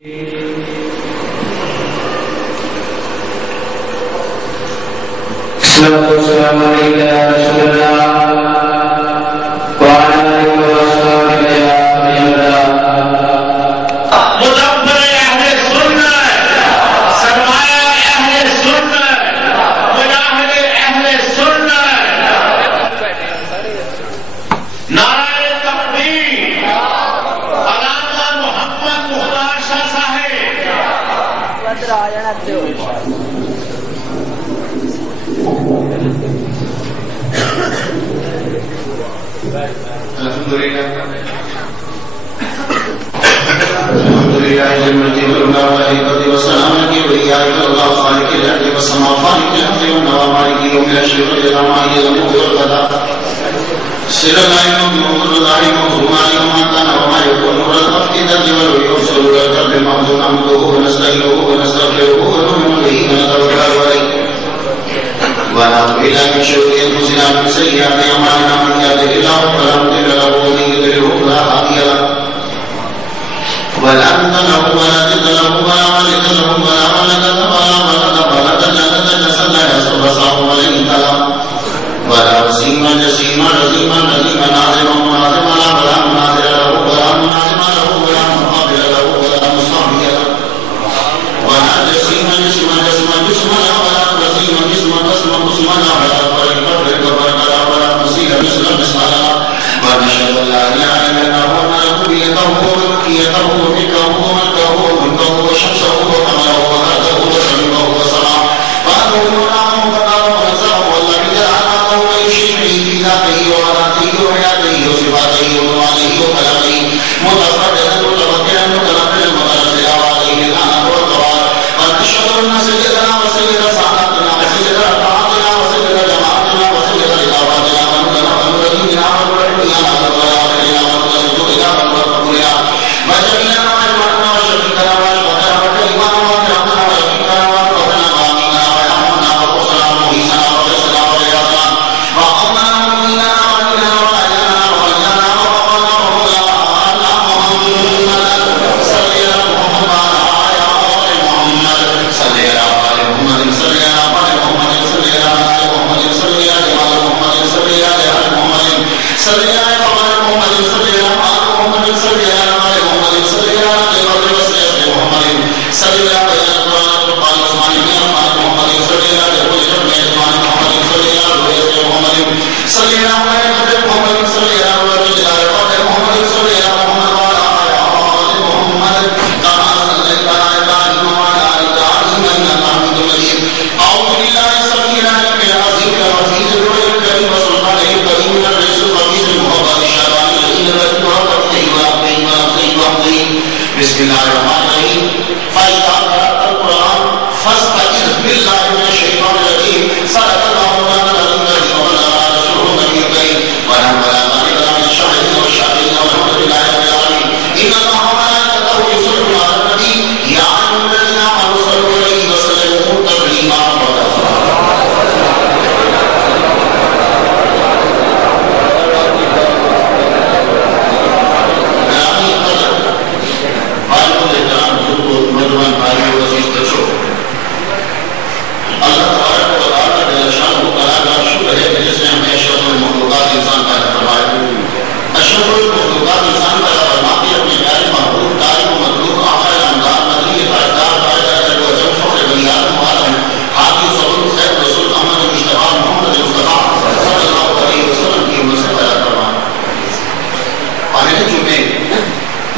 السلام علیکم یا رسول اللہ وعلی آلہ وصحبہ یا حبیب اللہ. مدبر اہل سنت، سرمایہ اہل سنت، مجاہد اہل سنت، نعرہ تکبیر، علامہ محمد مختار شاہ صاحب. الحمدللہ جنتی اللہ علیہ وسلم کی ولیاء اللہ خالق الارض والسماء خالق الحمد والنوى مالك يوم لا شريك له مالك الملك والقضاء سر العلم بنور العلم وما يوم كان وما يكون نور الحق تجمل ويوصل الى القلب المحزون عمده ونستعينه ونستغفره ونؤمن به ونتوكل عليه ونعوذ بالله من شرور انفسنا ومن سيئات اعمالنا من يهده الله فلا مضل له ومن يضلل فلا هادي له ولا مضل له ولا ضد له ولا والد له ولا ولد ولا جلد جسد لا يصب صاحب عليه كلام ولا وسيما جسيما رزيما رزيما ناظما مناظما لا ولا مناظر له ولا مناظم له ولا مقابل له ولا مصابي له ولا جسيما جسما جسما جسما ولا وسيما جسما جسما جسما ولا فريق فرق فرق ولا مسيح مثل مثلا ونشهد ان لا اله الا الله وحده بيده وملكيته وملكه وملكه وملكه وشمسه وقمره وهده وسمعه وسمعه وانه نعمه وقدره ونزعه والله جعل ويشيع في ذاته وذاته وحياته وصفاته ومعانيه وكلامه متفردا متفكرا متنفذا متنزلا عليه الانام والقرار ونشهد ان سيدنا وسيد سعادتنا وسيد طاعتنا وسيد جماعتنا وسيد رضاواتنا ونبينا ونبينا ونبينا ونرسلنا ونقبلنا وجميعنا واجمعنا وشفيقنا واشفقنا وكريمنا واكرمنا وشفيقنا وارفقنا وامنا ويرحمنا وقصنا ومهيسنا وقصنا ورياضنا وقمنا ومؤمنا وعلنا وعلنا وعلنا وقنا ومولانا محمد صل على محمد صل على محمد صل على محمد صل على محمد صل على محمد صل على محمد صل على محمد صل على محمد صل على محمد صل على محمد صل على محمد صل على بيان القرآن والقرآن محمد صل على كل جمع محمد صل على محمد صل على محمد صل على محمد صل على محمد وعلى آل محمد كما صليت على إبراهيم وعلى آل إبراهيم إنك حميد مجيد. أعوذ بالله السميع العليم العظيم العزيز الرحيم الكريم وسلطانه الكريم من الرئيس الخبيث المخبر الشيطان الذين الذين وقفته وأقضيه بسم الله الرحمن الرحيم. فإذا قرأت القرآن فاستعذ بالله من الشيطان الرجيم. صدق الله مولانا العظيم وبلغ رسوله النبي الكريم ونحن على ذلك من الشاهدين والشاكرين والحمد لله رب العالمين. إن الله وملائكته يصلون على النبي يا أيها الذين آمنوا صلوا عليه وسلموا تسليما. اللہ تبارک و تعالیٰ جل شانہ کا شکر ہے کہ جس نے ہمیں اشرف المخلوقات انسان پیدا فرمایا. اشرف المخلوقات انسان پیدا فرما کے اپنے پیارے محبوب دائم و مطلوب آقا انعامدار مدنی تاجدار قائد اجل و اجل فخر بنی آدم و عالم حاکی صبر خیر رسول احمد مصطفیٰ محمد مصطفیٰ صلی اللہ علیہ وسلم کی امت سے پیدا فرمایا. پہلے جمعے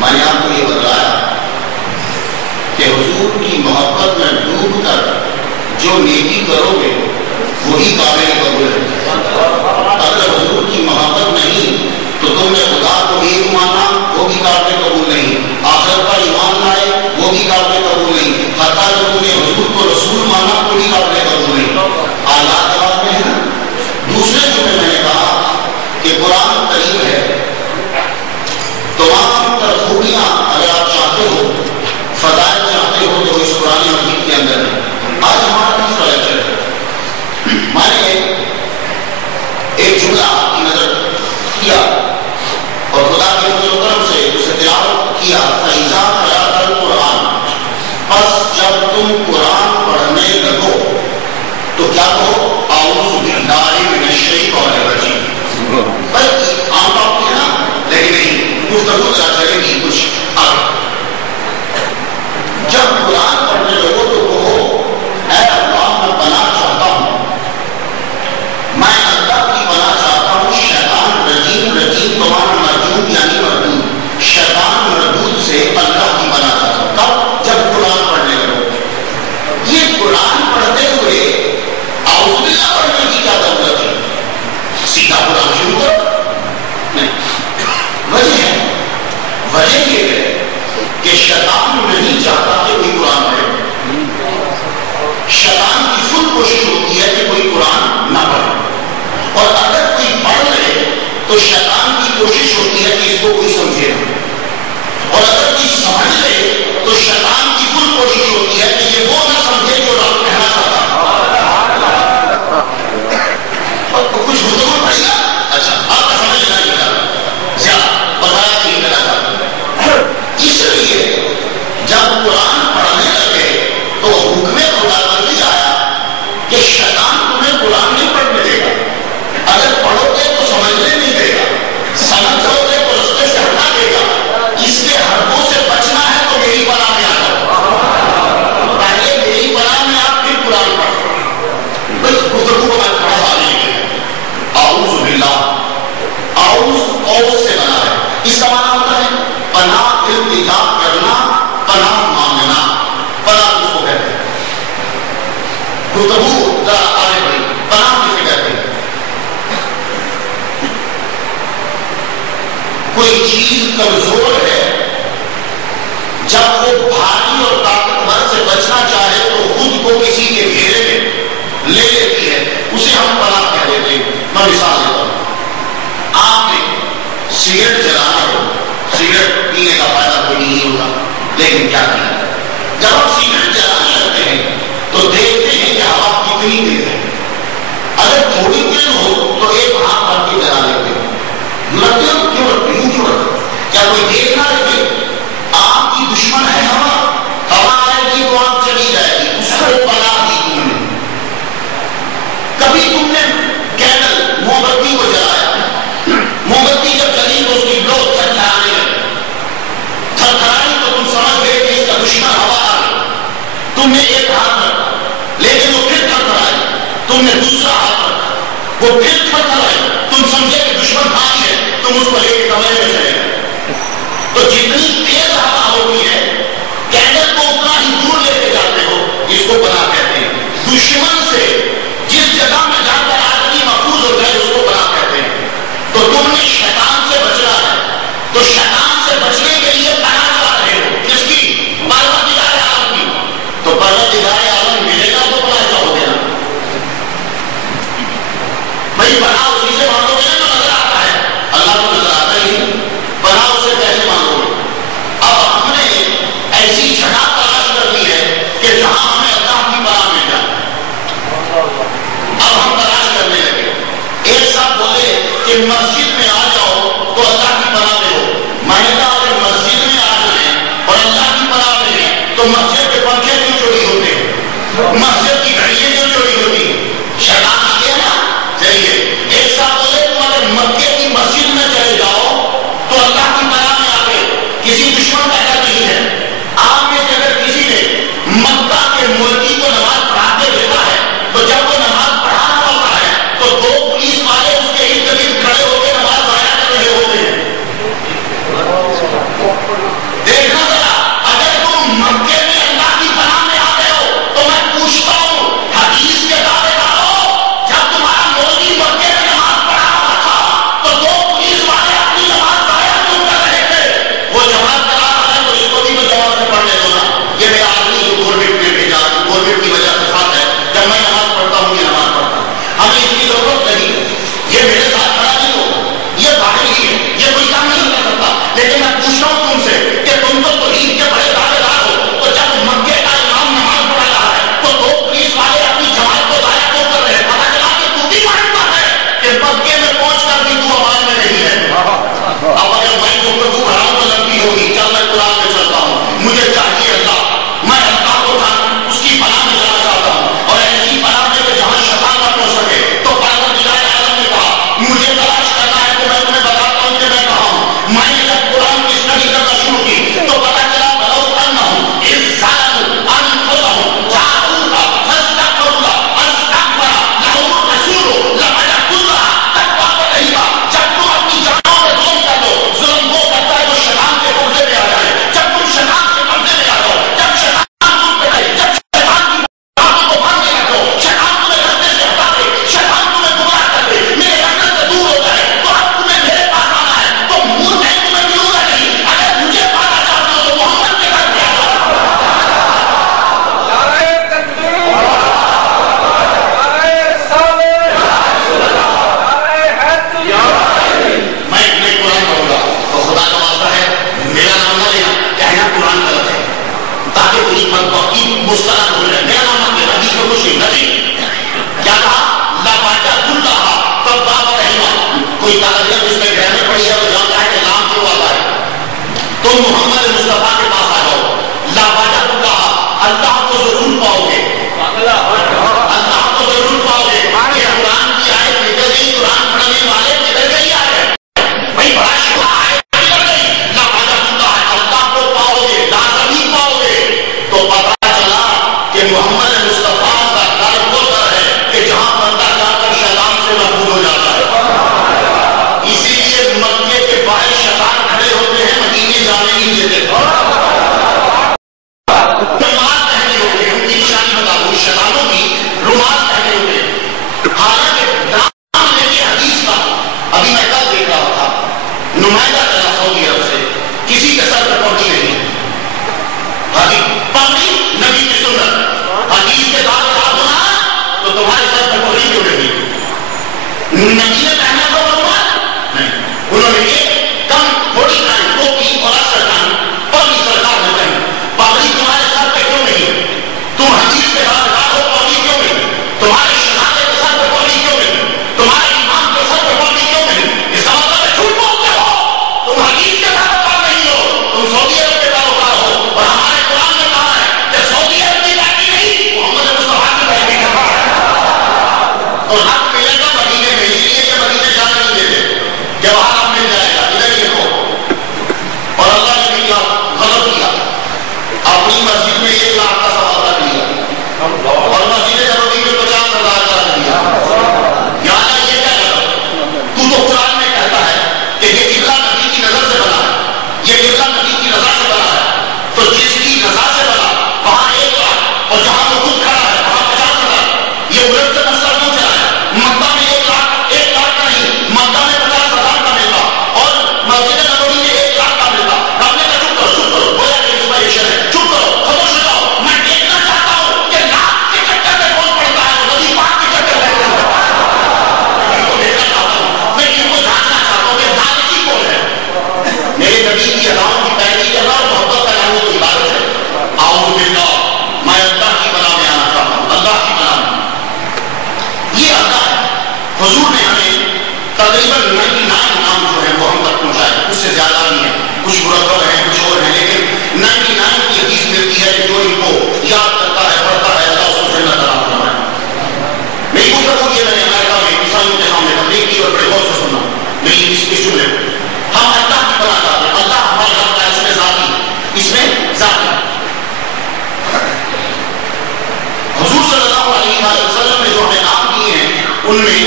میں نے آپ کو یہ بتلایا کہ حضور کی محبت میں ڈوب کر جو نیکی کرو گے وہی قابل قبول ہے. اگر حضور کی محبت نہیں تو تم نے خدا کو ایک مانا وہ بھی قابل قبول نہیں، آخرت پر ایمان لائے وہ بھی قابل قبول نہیں، حتیٰ کہ تم نے حضور کو رسول مانا وہ بھی قابل قبول نہیں. آیات جواب میں ہے نا. دوسرے جمعے میں نے کہا کہ قرآن کریم ہے، تمام تر خوبیاں اگر آپ چاہتے ہو، فضائل چاہتے ہو تو اس قرآن مجید کے اندر ہے. آج ہمارا تیسرا لیکچر ہے. میں نے ایک جملہ آپ کی نظر کیا اور خدا کے فضل و کرم سے اسے تلاوت کیا. فَإِذَا قَرَأْتَ الْقُرْآنَ پڑھو اعوذ باللہ من الشیطان الرجیم. بس عام بات ہے نا, لیکن نہیں گفتگو چلے گی کچھ آگے. جب قرآن پڑھنے لگو تو کہو اے اللہ میں پناہ چاہتا ہوں, میں اللہ کی پناہ چاہتا ہوں شیطان رجیم. رجیم تمہارا مرجوم یعنی مردود, شیطان مردود سے اللہ کی پناہ چاہتا ہوں. کب؟ جب قرآن پڑھنے لگو. یہ قرآن پڑھتے ہوئے اعوذ باللہ پڑھنے کی کیا ضرورت ہے؟ سیدھا قرآن شروع کر. وجہ یہ ہے کہ شیطان نہیں چاہتا کہ کوئی قرآن پڑھے. شیطان کی خود کوشش ہوتی ہے کہ کوئی قرآن نہ پڑھے, اور اگر کوئی پڑھ لے تو شیطان کی کوشش ہوتی ہے کہ اس کو کوئی سمجھے, اور اگر کوئی سمجھ لے تو شیطان کی خود کوشش ہوتی ہے کہ یہ وہ نہ سمجھے جو رب کہنا چاہتا. اور کچھ گفتگو پڑھی نا, اچھا آپ کا سمجھنا نہیں چاہتا زیادہ بتایا نہیں کرنا چاہتا. اس لیے جب قرآن پڑھنے لگے تو حکم خدا پر بھی آیا کہ شیطان تمہیں قرآن نہیں پڑھنے دے گا. اگر پڑھو گے تو سمجھنے نہیں دے گا, سمجھو گے تو رستے سے ہٹا دے گا. اس کے حربوں سے بچنا ہے تو میری پناہ میں آ جاؤ. پہلے میری پناہ میں آپ پھر قرآن پڑھو. بس گفتگو کو میں تھوڑا سا نہیں کیا. اعوذ باللہ, اعوذ سے بنا ہے. اس کا معنی ہوتا ہے پناہ التجا کرنا, پناہ مانگنا. پناہ کس کو کہتے ہیں؟ گفتگو ذرا آگے بڑھی. پناہ کسے کہتے ہیں؟ کوئی چیز کمزور ہے, جب وہ بھاری اور طاقتور سے بچنا چاہے تو خود کو کسی کے گھیرے میں لے لیتی ہے, اسے ہم پناہ کہہ دیتے ہیں. میں مثال دیتا ہوں. آپ نے سگریٹ جلانا ہو, سگریٹ پینے کا فائدہ کوئی نہیں ہوتا, لیکن کیا کرنا ہے جب ہم سگریٹ جلانے لگتے ہیں تو دیکھتے ہیں کہ ہوا کتنی تیز ہے. اگر تھوڑی تیز ہو تو ایک ہاتھ بھر کے جلا لیتے ہیں. لگتے ہو کیوں رکھتے ہیں, کیوں رکھتے ہیں؟ کیا کوئی دیکھ نہ رکھے؟ آپ کی دشمن ہے ہوا, ہوا آئے گی تو آپ چلی جائے گی, اس کو پناہ دی تم نے. کبھی تم نے کینڈل موم بتی کو جلایا, موم بتی جب جلی تو اس کی لو تھرتھرانے لگی. تھرتھرائی تو تم سمجھ گئے کہ اس کا دشمن ہوا آ گئی. تم نے ایک ہاتھ رکھا, لیکن وہ پھر تھرتھرائی. تم نے دوسرا ہاتھ رکھا, وہ پھر تھرتھرائی. تم سمجھے کہ دشمن بھاری ہے, تم اس کو لے کے کمرے میں چلے گئے. تو جتنی تیز ہوا ہوتی ہے کینڈل کو اتنا ہی دور لے کے جاتے ہو. اس کو پناہ کہتے ہیں. دشمن سے جس جگہ میں جا کر آدمی محفوظ ہو جائے اس کو پناہ کہتے ہیں. تو تم نے شیطان سے بچنا ہے, تو شیطان سے بچنے کے لیے پناہ چاہ رہے ہو. کس کی؟ پروردگار عالم کی. تو پروردگار عالم ملے گا تو پناہ کیا ہو گیا بھائی. پناہ اسی سے مانگو گے جو نظر آتا ہے, اللہ کو نظر آتا ہی نہیں. پناہ اسے کیسے مانگو گے؟ اب ہم نے ایسی جگہ تلاش کر لی ہے کہ جہاں ہمیں اللہ کی پناہ مل جائے. اب ہم تلاش کرنے لگے. ایک صاحب بولے کہ مسجد میں آ جاؤ تو اللہ کی پناہ میں ہو. میں نے کہا اگر مسجد میں آ جائیں اور اللہ کی پناہ میں ہے تو مسجد کے پنکھے کیوں چوری ہوتے ہیں, مسجد کی گھڑیاں کیوں چوری ہوتی ہیں؟ شیطان آ گیا نا. چلیے ایک صاحب بولے تم اگر مکے کی مسجد میں چلے جاؤ تو اللہ کی پناہ میں آ گئے. کسی دشمن کا ڈر نہیں ہے. آپ میں سے اگر کسی نے مکہ کے ملکی کو نماز پڑھاتے دیکھا ہے تو جب وہ نماز پڑھانا ہوتا ہے تو دو پولیس والے اس کے ارد گرد کھڑے ہو کے نماز ضائع کر رہے ہوتے ہیں. تم محمد مصطفیٰ کے پاس آ جاؤ، لا وجہ کو کہا اللہ کو ضرور پاؤ گے، اللہ کو ضرور پاؤ گے. یہ قرآن کی آیت نکل گئی، قرآن پڑھنے والے نکل گئی آیت بھائی، بڑا شبہ آیت نکل گئی. لا وجہ کو کہا اللہ کو پاؤ گے، لازمی پاؤ گے. تو پتہ چلا کہ محمد مصطفیٰ کا در وہ در ہے کہ جہاں بندہ جا کر شیطان سے محفوظ ہو جاتا ہے. اسی لیے مکے کے باہر شیطان کھڑے ہوتے ہیں، مدینے جانے نہیں دیتے. رومال پہنے ہوتے ہیں، ان کی نشانی بتا دوں، شیطانوں کی رومال پہنے ہوتے ہیں. حالانکہ نام لیکن حدیث کا ابھی میں کل دیکھ رہا تھا، نمائندہ کرنا سعودی عرب سے، کسی کے سر پر پگڑی نہیں. پگڑی نبی کی سنت، حدیث کے ساتھ یاد ہونا تو تمہارے سر پر پگڑی کیوں نہیں؟ نبی نے پہنا تھا رومال نہیں، انہوں نے ایک کم تھوڑی ٹائم ٹوپی اور اثر ٹائم پگڑی سرکار نے پہنی. پگڑی تمہارے سر پہ کیوں نہیں؟ تم حدیث کے ساتھ یاد ہو، پگڑی کیوں نہیں؟ تمہارے شہادت کے سر پہ پگڑی کیوں نہیں؟ تمہارے امام کے سر پہ پگڑی کیوں نہیں؟ اس کا مطلب ہے جھوٹ بولتے ہو، تم حدیث کے ساتھ پڑھ نہیں ہو، تم سعودی عرب کے پیروکار ہو. اور ہمارے قرآن میں کہا ہے کہ سعودی عرب کی بیٹی نہیں، محمد مصطفیٰ کی بیٹی ہے. اور حق ملے گا مدینے میں، اس لیے کہ مدینے جانے نہیں دیتے. جب حق مل جائے گا ادھر ہی دیکھو. اور اللہ نے بھی کیا غلط کیا، اپنی مسجد میں 1 لاکھ کا سوال رکھ لیا اور مسجد نبوی میں 50,000 کا رکھ دیا. یہاں یہ کیا غلط؟ تو قرآن میں کہتا ہے کہ یہ قبلہ نبی کی نظر سے بنا ہے، یہ قبلہ نبی کی رضا سے بنا ہے. تو جس کی رضا سے بنا وہاں 1 لاکھ، اور جہاں وہ خود کھڑا ہے وہاں 50,000. یہ الٹ سے مسئلہ کیوں چلا ہے؟ مکہ میں 1 لاکھ کا نہیں، مکہ میں 50,000 کا ملتا اور مسجد نبوی میں 1 لاکھ کا ملتا. ہم نے کہا چپ کرو گویا کہ انسپائریشن ہے، چپ کرو، خاموش ہو جاؤ. میں دیکھنا چاہتا ہوں کہ لاکھ کے چکر میں کون پڑتا ہے اور نبی پاک کے چکر میں کون پڑتا ہے. میں کو دیکھنا چاہتا ہوں، میں ان کو جاننا چاہتا ہوں کہ لالچی کون ہے. میرے نبی کی اداؤں کی پیروی کرنا اور محبت کا نام تو عبادت ہے. اعوذ باللہ، میں اللہ کی بنا میں آنا چاہتا ہوں، اللہ کی بنا میں. یہ اللہ ہے. حضور نے ہمیں تقریباً 99 نام جو ہے وہ ہم تک پہنچائے، اس سے زیادہ نہیں ہے. کچھ مرکب ہیں، کچھ اور ہیں، لیکن 99 کی حدیث ملتی ہے کہ جو ان کو یاد کرتا ہے، پڑھتا ہے، اللہ اس کو جنت عطا فرمائے. میری گفتگو یہ میں نے امریکہ میں عیسائیوں کے سامنے تبلیغ کی اور بڑے غور سے سنا. میری اس جملے ہم اللہ کی بنا چاہتے ہیں. اللہ ہمارا رب ہے، اس میں ذاتی ہے، اس میں ذاتی ہے. حضور صلی اللہ علیہ وسلم نے جو ہمیں نام دیے ہیں ان میں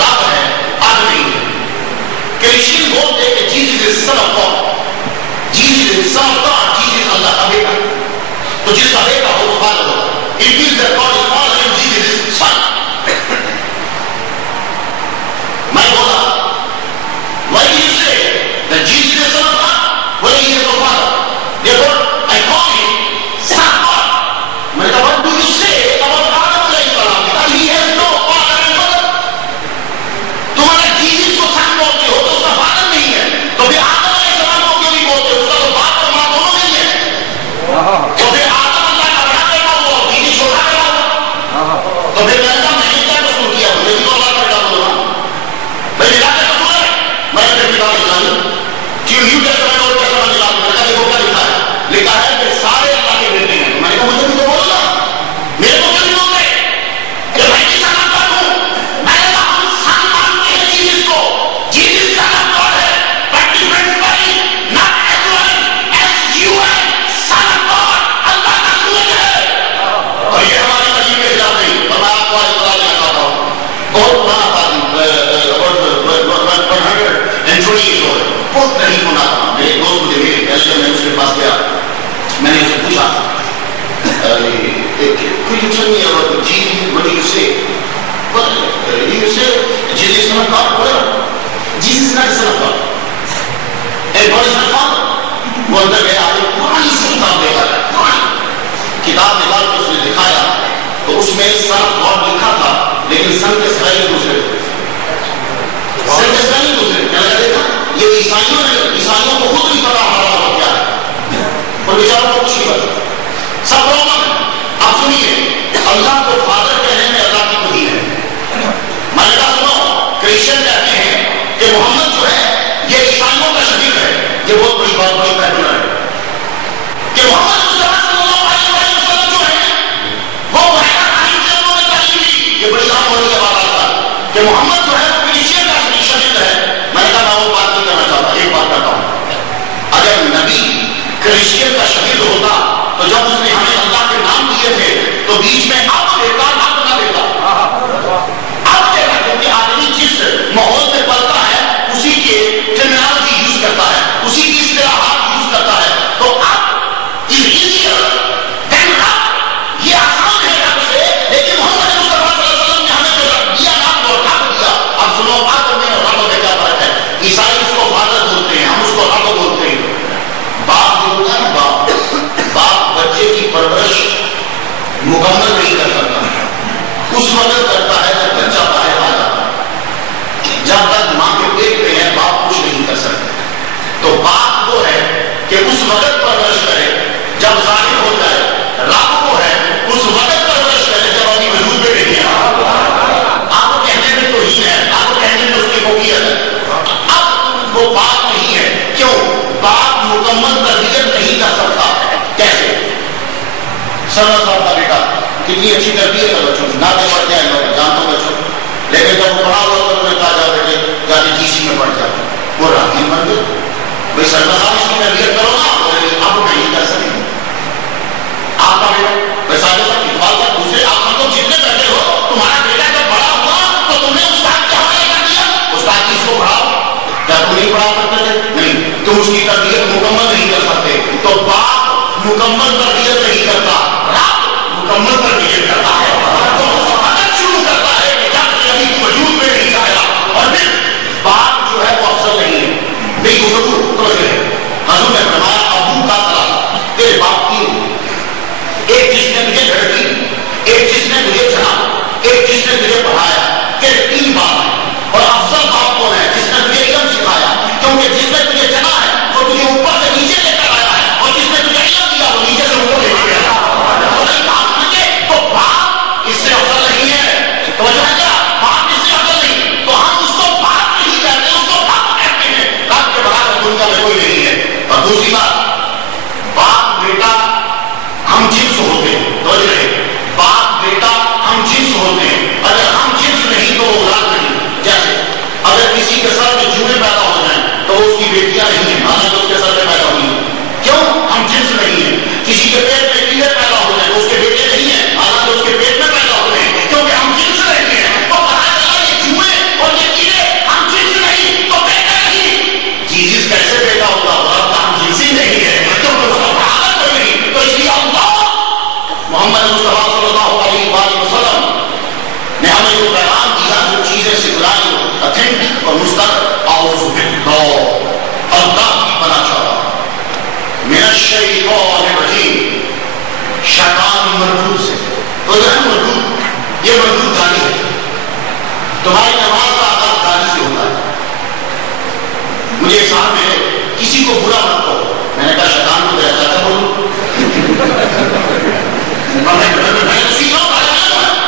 رب ہے، اب نہیں ہے. کرسچن بولتے ہیں کہ Jesus is son of God, Jesus is son of God, Jesus اللہ کا بیٹا. تو جس کا بیٹا ہو وہ فادر ہوگا. It means that God is father and Jesus is son. میں بولا why do you say that Jesus is son of God when he is no father? Therefore I call him son of God. میں کہا what do you say about Adam علیہ السلام that he has no father and mother? تمہارے Jesus کو سن بولتے ہو تو اس کا father نہیں ہے، تو پھر آدم علیہ السلام کو کیوں نہیں بولتے؟ اس کا تو باپ اور ماں دونوں نہیں ہے. تو پھر آدم اللہ کا بڑا بیٹا ہوا، جیسس چھوٹا بیٹا ہوا. تو پھر میں نے کیا قصور کیا؟ مجھے بھی تو اللہ کا بیٹا بولنا. میں نے کہا میں نے کتاب نکالی کہ نیو ٹیسٹمنٹ اور ٹیسٹمنٹ نکال میں نے کہا دیکھو کیا لکھا ہے. لکھا ہے کہ سارے اللہ کے بیٹے ہیں. میں نے کہا مجھے بھی تو بولنا، میرے کو کیوں نہیں بولتے کہ میں بھی سن آف گاڈ ہوں. میں نے کہا ہم سن مانتے ہیں جیسس کو، جیسس سن آف گاڈ ہے، but different spelling, not S-U-N، sun of God, اللہ کا سورج ہے. اور یہ ہماری تعلیم کے خلاف نہیں. اور میں آپ کو آج بتا دینا چاہتا ہوں بہت پرانا تعلیم بہت نہیں ہونا تھا. میرے دوست مجھے میرے کیسے میں اس کے پاس گیا، میں نے اسے پوچھا وہ اندر گیا، پرانی سی کتاب دیکھا ہے، کتاب نکال کے اس نے دکھایا تو اس میں سن آف گاڈ لکھا تھا لیکن سن کے سرائی دوسرے تھے. سن کے سرائی دوسرے کیا لگا دیکھا. یہ عیسائیوں کو خود نہیں پتا ہمارا مطلب کیا ہے اور بیچاروں کو کچھ نہیں پتا. سب پرابلم ہے. آپ سنیے، اللہ کو فادر کہنے میں اللہ کی کہ محمد جو ہے وہ کرسچین کا شہید ہے. میں نے کہا میں وہ بات نہیں کرنا چاہتا. ایک بات کرتا ہوں، اگر نبی کرسچین کا شہید ہوتا تو جب اس نے ہمیں اللہ کے نام دیے تھے تو بیچ میں اب دیتا نہ دیتا. اب دیتا، کیونکہ آدمی جس ماحول میں پلتا ہے اسی کے ٹرمینالوجی یوز کرتا ہے، اسی کی اصطلاحات یوز کرتا ہے. تو اب یہ آسان ہے رب سے، لیکن محمد مصطفیٰ صلی اللہ علیہ وسلم نے ہمیں جو رب دیا نام کو رب دیا. اب سنو بات میں اور رب میں کیا فرق ہے. عیسائی اس کو فادر بولتے ہیں، ہم اس کو رب بولتے ہیں. باپ جو ہوتا ہے نا، باپ بچے کی پرورش مکمل نہیں کر سکتا، اس وقت کرتا ہے جب بچہ باہر آ جاتا ہے. جب تک ماں کے پیٹ پہ ہے باپ کچھ نہیں کر سکتے. تو باپ وہ ہے کہ اس وقت پرورش کرے جب ظاہر ہو جائے. رب وہ ہے اس وقت پرورش کرے جب اپنی وجود پہ نہیں ہے. آپ کو کہنے میں تو ہی ہے، آپ کو کہنے میں اس کی فوقیت ہے. اب وہ باپ نہیں ہے. کیوں؟ باپ مکمل تربیت نہیں کر سکتا. کیسے؟ سرور صاحب کا بیٹا کتنی اچھی تربیت ہے بچوں کی، ناطے پڑھتے ہیں لوگ جانتا ہوں بچوں، لیکن جب وہ پڑھا ہوا تو انہوں نے کہا جا بیٹے جا کے جی سی میں پڑھ جاتا. وہ راہی بن گئے. بھائی سرور صاحب اس کی تربیت کرو نا. اب نہیں کر سکتے. آپ کا بیٹا ویسے اقبال کا دوسرے آپ ہم لوگ جتنے بیٹھے ہو، تمہارا بیٹا جب بڑا ہوا تو تم نے استاد کے حوالے کر دیا. استاد جی اس کو پڑھاؤ. کیا تم نہیں پڑھا کرتے تھے؟ نہیں. تم اس کی تربیت مکمل نہیں کر سکتے. تو باپ مکمل تربیت نہیں کرتا، رب مکمل تربیت کرتا ہے. تو اس وقت شروع کرتا ہے کہ جب کبھی وجود میں نہیں آیا. اور پھر باپ جو ہے وہ افضل نہیں ہے. بھائی گفتگو تو ہے. حضور نے فرمایا ابو کا طلاق، تیرے باپ کی، ایک جس نے تجھے گھڑ دی، ایک جس نے تجھے چنا، ایک جس نے تجھے پڑھایا. تیرے تین باپ ہیں. اور افضل باپ کون ہے؟ جس نے تجھے علم سکھایا. کیونکہ جس نے تجھے چنا ہے وہ تجھے اوپر سے نیچے لے کر آیا ہے، اور جس نے تجھے علم دیا وہ نیچے سے اوپر لے کر گیا. تو باپ اس سے افضل نہیں ہے. توجہ ہے کیا؟ باپ اس سے افضل نہیں. تو ہم اس کو باپ نہیں کہتے، اس کو باپ کہتے ہیں. رب کے برابر دنیا میں کوئی نہیں ہے. اور دوسری بات، باپ بیٹا ہم جنس ہوتے ہیں. توجہ رہے، باپ بیٹا ہم جنس ہوتے ہیں. اگر ہم جنس نہیں تو وہ اولاد نہیں. جیسے اگر کسی کے سر میں جوئیں پیدا ہو جائیں تو وہ اس کی بیٹیاں نہیں ہیں، حالانکہ اس کے سر میں پیدا ہوئی ہیں. کیوں؟ ہم جنس نہیں ہیں. کسی کے پیٹ میں کیڑے پیدا ہو جائیں تو اس کے بیٹے نہیں ہیں، حالانکہ اس کے پیٹ میں پیدا ہوتے ہیں، کیونکہ ہم جنس نہیں ہیں. تو پتا چلا یہ جوئیں اور یہ کیڑے ہم جنس نہیں تو بیٹا نہیں. جیسس کیسے پیدا ہوگا؟ ہم جنسی نہیں ہے کیونکہ اس کا برابر کوئی نہیں. تو اس لیے اللہ محمد مصطفیٰ صلی اللہ علیہ وآلہ وسلم نے ہمیں جو پیغام دیا، جو چیزیں سکھلائی اتھینٹک اور مستقل. اعوذ باللہ، اللہ کی پناہ چاہتا من الشیطان الرجیم، شیطان مردود سے. تو مردود، یہ مردود گالی ہے. تمہاری نماز کا آغاز گالی سے ہوتا ہے. مجھے ساتھ میں کسی کو برا مت کہو. میں نے کہا شیطان کو دیا چاہتا بولو.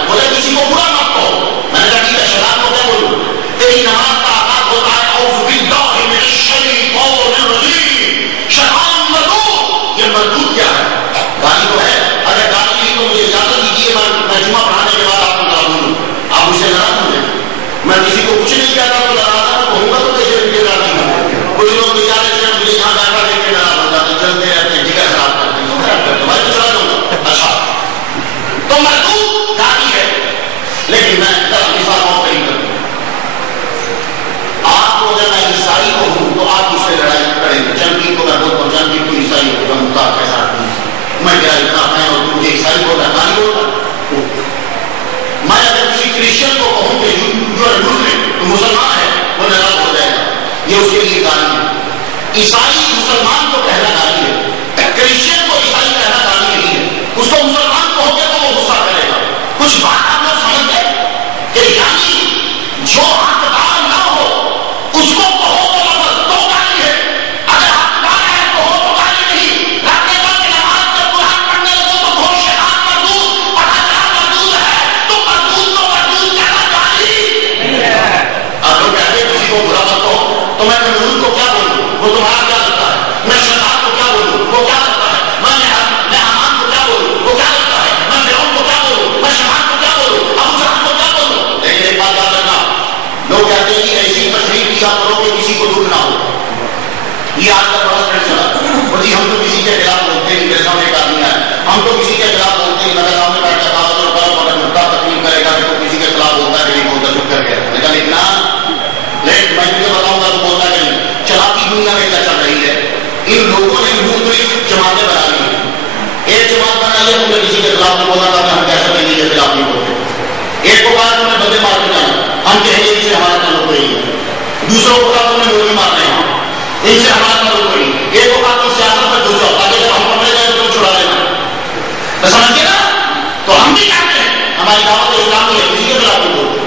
بولے کسی کو برا مت کہو. میں نے کہا ٹھیک ہے، شیطان کو کیا بولوں؟ تیری نماز کا آغاز ہوتا ہے اعوذ باللہ من الشیطان الرجیم، شیطان مردود. یہ مردود کیا ہے؟ گالی تو ہے. اگر گالی نہیں تو مجھے اجازت دیجیے میں جمعہ پڑھانے کے بعد آپ کو ڈال دوں. آپ اسے ناراض ہوں گے. میں کسی کو کچھ نہیں کہتا تو ناراض کہوں گا تو کیسے راضی ہوں. کچھ لوگ بیچارے سے مجھے یہاں بیٹھا دیکھ کے ناراض ہو جاتے، چلتے رہتے ہیں، جگہ خراب کرتے ہیں. میں تو چلا جاؤں گا. اچھا، تو مردود گالی ہے. لیکن میں مثال اور نہیں کروں. آپ کو اگر میں عیسائی کو ہوں تو آپ اس سے لڑائی کریں گے. جنگی کو میں بولتا ہوں جنگی تو عیسائی ہوگا، مختار کے ساتھ میں کیا اتنا ہے اور مجھے عیسائی کو گالی ہوتا. میں اگر کسی کرسچن کو کہوں کہ جو ہے مسلم تو مسلمان ہے، وہ ناراض ہو جائے گا. یہ اس کے لیے گالی ہے. عیسائی مسلمان کو کہنا گالی ہے، کرسچن کو عیسائی کہنا گالی نہیں ہے. اس کو مسلمان کہو گے تو وہ غصہ کرے گا. کچھ بات آپ لوگ سمجھ گئے کہ یعنی جو حقدار نہ ہو اس کو کہو تو گالی ہے. اگر حقدار ہے کہو تو گالی نہیں. رکھنے کا نماز جب قرآن پڑھنے لگو تو کہو شیطان مردود. پتا چلا مردود ہے تو مردود کہنا گالی نہیں ہے. اب لوگ کہتے ہیں کسی کو برا مت کہو تو میں مردود کو کیا بولوں؟ وہ تمہارا کیا لگتا ہے؟ میں شیطان کو کیا بولوں؟ وہ کیا لگتا ہے؟ میں حمان کو کیا بولوں؟ وہ کیا لگتا ہے؟ میں فرعون کو کیا بولوں؟ میں شیطان کو کیا بولوں؟ ابو جہل کو کیا بولوں؟ لیکن ایک بات یاد رکھنا، لوگ کہتے ہیں کہ ایسی تشریح کیا کرو کہ کسی کو دکھ نہ ہو. یہ آج کا بڑا ٹرینڈ چلا. اور جی ہم تو کسی کے خلاف بولتے ہیں، جیسا ہم ایک آدمی ہے، ہم تو کسی کے خلاف بولتے ہیں، اگر سامنے بیٹھ کر کہا تو اگر مدعا تقریر کرے گا تو کسی کے خلاف بولتا ہے کہ نہیں بولتا، چپ کر گیا. لیکن اتنا لیٹ میں تجھے بتاؤں گا تو بولتا کہ نہیں. چلاکی دنیا میں کیا چل رہی ہے؟ ان لوگوں نے مختلف جماعتیں بنا لی ہیں. ایک جماعت بنائی ہے انہوں نے کسی کے خلاف نہیں بولا تھا کہ ہم کیسے کہیں کے خلاف نہیں بولتے. ایک کو کہا انہوں نے بندے مار کے جانا، ہم کہیں گے ان سے ہمارا تعلق کوئی نہیں. دوسروں کو کہا انہوں نے گولی مارنے ہیں، ان سے ہمارا تعلق کوئی نہیں. ایک کو کہا تم سیاست میں گھس جاؤ تاکہ جب ہم پکڑے گئے تو تم چھڑا لینا. سمجھے نا؟ تو ہم بھی کہتے ہیں ہماری دعوت اسلام ہے کسی کے خلاف نہیں بولتے،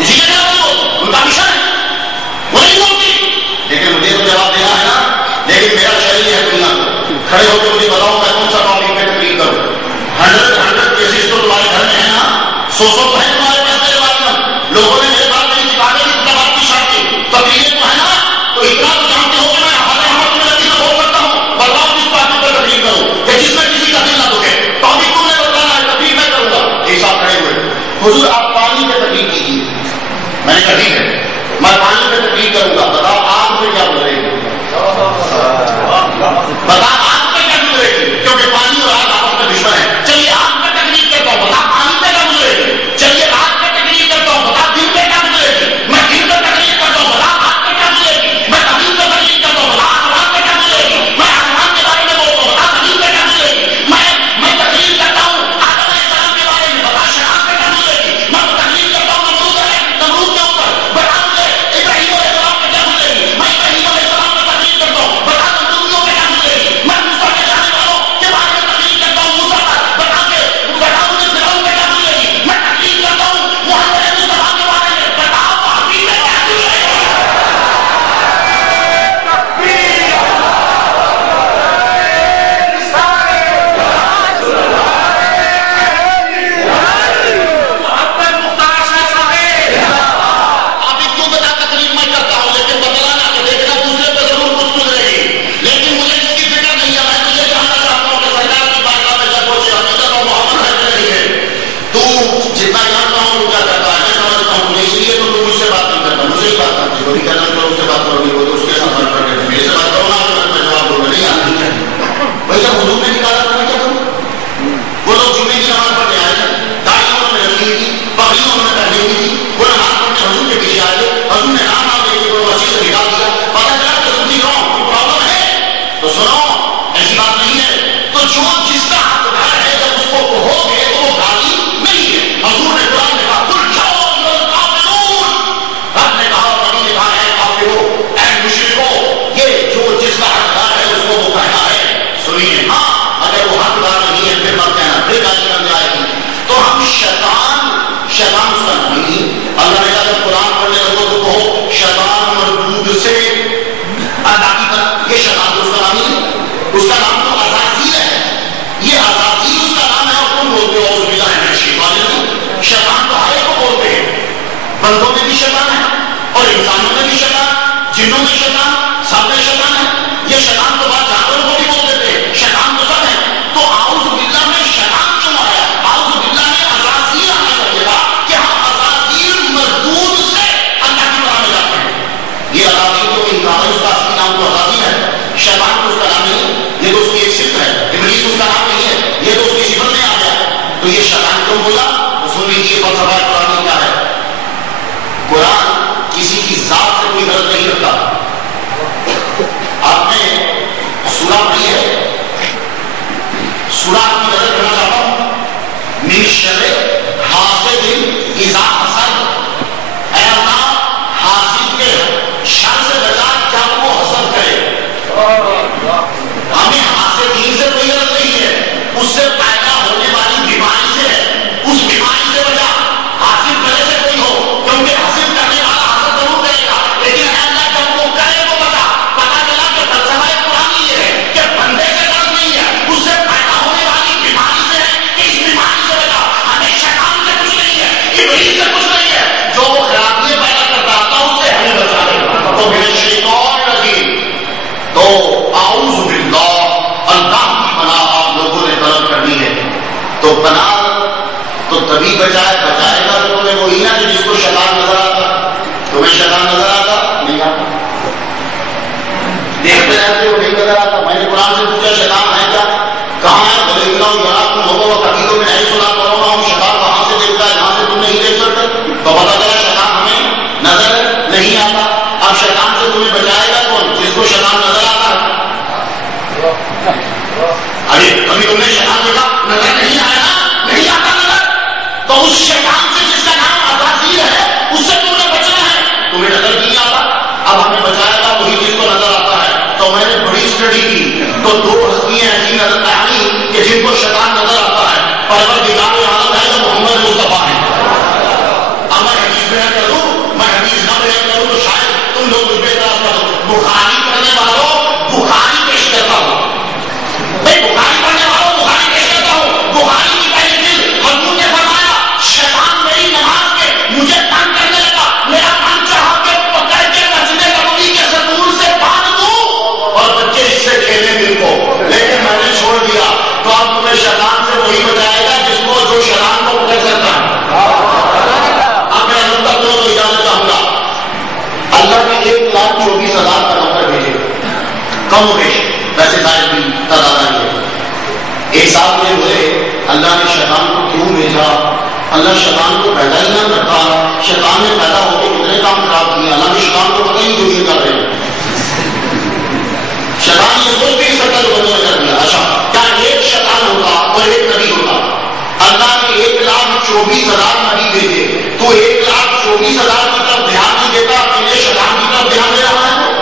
کسی کے خلاف نہیں بولتے، ان کا مشن ہے وہ نہیں بولتی. لیکن مجھے تو جواب دینا ہے نا. لیکن میرا شہری ہے دنیا کو کھڑے ہو کے مجھے بتاؤ میں کون سا ٹاپک پہ تقریر کروں. 100 کیسز تو تمہارے گھر میں ہے نا، 100 تو ہے تمہارے پاس. میرے بارے میں لوگوں نے میرے بارے میں کتابیں بھی اتنا بات کی شرط کی تقریریں تو ہے نا. تو اتنا تو جانتے ہو کہ میں حضرت احمد میں لگی میں بول سکتا ہوں. بتاؤ کس ٹاپک پہ تقریر کروں کہ جس میں کسی کا دل نہ دکھے. ٹاپک تم نے بتانا ہے، تقریر میں کروں گا. ایک ساتھ کھڑے ہوئے حضور آپ پانی پہ تقریر کیجیے. میں نے کہا ٹھیک ہے میں پانی پہ تقریر کروں گا. بتاؤ آگ پہ کیا گزرے گی؟ بتا آگ پہ کیا گزرے گی؟ کیونکہ پانی اور آگ آپس میں دشمن ہے. چلیے آگ پہ تقریر کرتا ہوں، بتا پانی پہ کیا گزرے گی؟ چلیے آگ پہ تقریر کرتا ہوں، بتا دن پہ کیا گزرے گی؟ میں دن پہ تقریر کرتا ہوں، بتا آگ پہ کیا گزرے گی؟ میں زمین پہ تقریر کرتا ہوں، بتا آسمان پہ کیا گزرے گی؟ میں آسمان کے بارے میں بولتا ہوں، بتا زمین پہ کیا گزرے گی؟ میں تقریر کرتا ہوں آدم علیہ السلام کے بارے میں، بتا شراب پہ کیا گزرے گی؟ میں تقریر کرتا ہوں نمرود کے اوپر، بتا مجھے ابراہیم علیہ السلام پہ کیا گزرے گی؟ میں ابراہیم علیہ السلام پہ تقریر کرتا ہوں، بتا نمرودیوں پہ کیا گزرے گی؟ میں موسیٰ کے جانے والوں کے بارے میں تقریر کرتا ہوں، موسیٰ پر بتا مجھے فرعون پہ کیا گزرے گی؟ میں تقریر کرتا ہوں محمد مصطفیٰ کے بارے میں، بتا وحدی پہ کیا گزرے گی؟ آپ کیوں بتا تقریر میں کرتا ہوں لیکن بتلانا کہ دیکھنا دوسرے پہ ضرور کچھ گزرے گی. لیکن مجھے اس کی فکر نہیں ہے. میں تجھے جاننا چاہتا ہوں کہ سرکار کی بارگاہ میں جب پہنچے حقیقت اور محمد ہے کہ نہیں ہے. تو جتنا جانتا ہوں وہ کیا کرتا ہے میں سمجھتا ہوں. اس لیے تو تم مجھ سے بات نہیں کرتا، مجھے ہی بات کرتی. جو بھی کہنا چاہو اس سے بات کرو گی وہ تو اس کے ساتھ بات کر کے میرے سے بات کرو نا تو میں جواب دوں گا. نہیں آتی ہے بھائی جب حضور نے نکالا تو میں کیا کروں؟ وہ لوگ جمعے کی نماز پڑھنے آئے تھے، داڑھیوں انہوں نے رکھی ہوئی تھی، پگڑیوں انہوں نے پہنی ہوئی تھی. وہ نماز پڑھنے حضور کے پیچھے آئے تھے، حضور نے نام لے کے وہ مسجد سے نکال دیا. پتا چلا کہ سنی رہو کوئی پرابلم ہے تو سنو، ایسی بات نہیں ہے. تو جو جس کا حقدار ہے جب اس کو کہو گے تو وہ گالی نہیں ہے. حضور نے قرآن میں کہا کل جاؤ کافرون، رب نے کہا اور نبی نے کہا اے کافرو اے مشرکو. یہ جو جس کا حقدار ہے اس کو وہ کہنا ہے. سنیے ہاں اگر وہ حقدار نہیں ہے پھر مت کہنا، پھر گالی بن جائے گی. تو ہم شیطان اس کا نام نہیں. اللہ نے کہا جب قرآن پڑھنے لگو تو کہو شیطان مردود سے ادائی کر. یہ شیطان تو اس کا نام نہیں ہے، اس کا نام تو عزازیل ہے. یہ عزازیل اس کا نام ہے اور تم بولتے ہو اعوذ باللہ من الشیطان الرجیم. شیطان تو ہر ایک کو بولتے ہیں. بندوں میں بھی شیطان ہے اور انسانوں میں بھی شیطان، جنوں میں شیطان، سب میں شیطان ہے. یہ شیطان تو بات جانوروں کو بھی بول دیتے ہیں، شیطان تو سب ہے. تو اعوذ باللہ میں شیطان کیوں آیا؟ اعوذ باللہ میں عزازیل آنا چاہیے تھا کہ ہم عزازیل مردود سے اللہ کی بارگاہ میں جاتے ہیں. یہ عزازیل جو انکار ہے اس کا اصلی نام تو عزازیل ہے، شیطان تو اس کا نام نہیں. یہ تو اس کی ایک صفت ہے، ابلیس اس کا نام نہیں ہے، یہ تو اس کی صفت میں آ گیا. تو یہ شیطان کیوں بولا؟ تو سن لیجیے فلسفہ قرآن کیا ہے. قرآن کسی کی ذات سے کوئی غرض نہیں رکھتا. آپ نے سورہ پڑھی ہے، سورہ کی نظر کرنا چاہتا ہوں. من شر حاسد اذا حسد. اے اللہ حاسد کے شر سے بچا جب وہ حسد کرے. ہمیں حاسدین سے کوئی غرض نہیں ہے، اس سے پیدا ہونے والی بیماری سے ہے. اس بیماری سے بچا. حاسد کرے سے کوئی ہو کیونکہ حسد کرنے والا حسد ضرور کرے گا، لیکن اے اللہ جب وہ کرے تو بتا. پتا چلا کہ فلسفہ قرآن یہ ہے کہ بندے سے غرض نہیں ہے، اس سے پیدا ہونے والی کم و بیش ویسے ظاہر بھی تعداد آئی ہے. ایک صاحب مجھے بولے اللہ نے شیطان کو کیوں بھیجا؟ اللہ شیطان کو پیدا ہی نہ کرتا. شیطان نے پیدا ہو کے کتنے کام خراب کیے. اللہ نے شیطان کو پتہ ہی جو یہ کر رہے ہیں. شیطان یہ سوچ بھی سکتا جو بندوں نے کر دیا. اچھا کیا ایک شیطان ہوتا اور ایک نبی ہوتا؟ اللہ نے 1,24,000 نبی بھیجے تو 1,24,000 کی طرف دھیان نہیں دیتا اپنے شیطان کی طرف دھیان دے رہا ہے.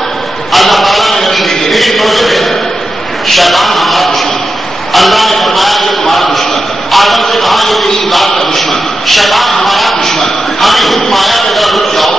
اللہ تعالیٰ نے نبی بھیجے لیکن توجہ ہے شیطان ہمارا دشمن. اللہ نے فرمایا یہ تمہارا دشمن. آدم سے کہا یہ تیری اولاد کا دشمن. شیطان ہمارا دشمن. ہمیں حکم آیا کہ ذرا رک جاؤ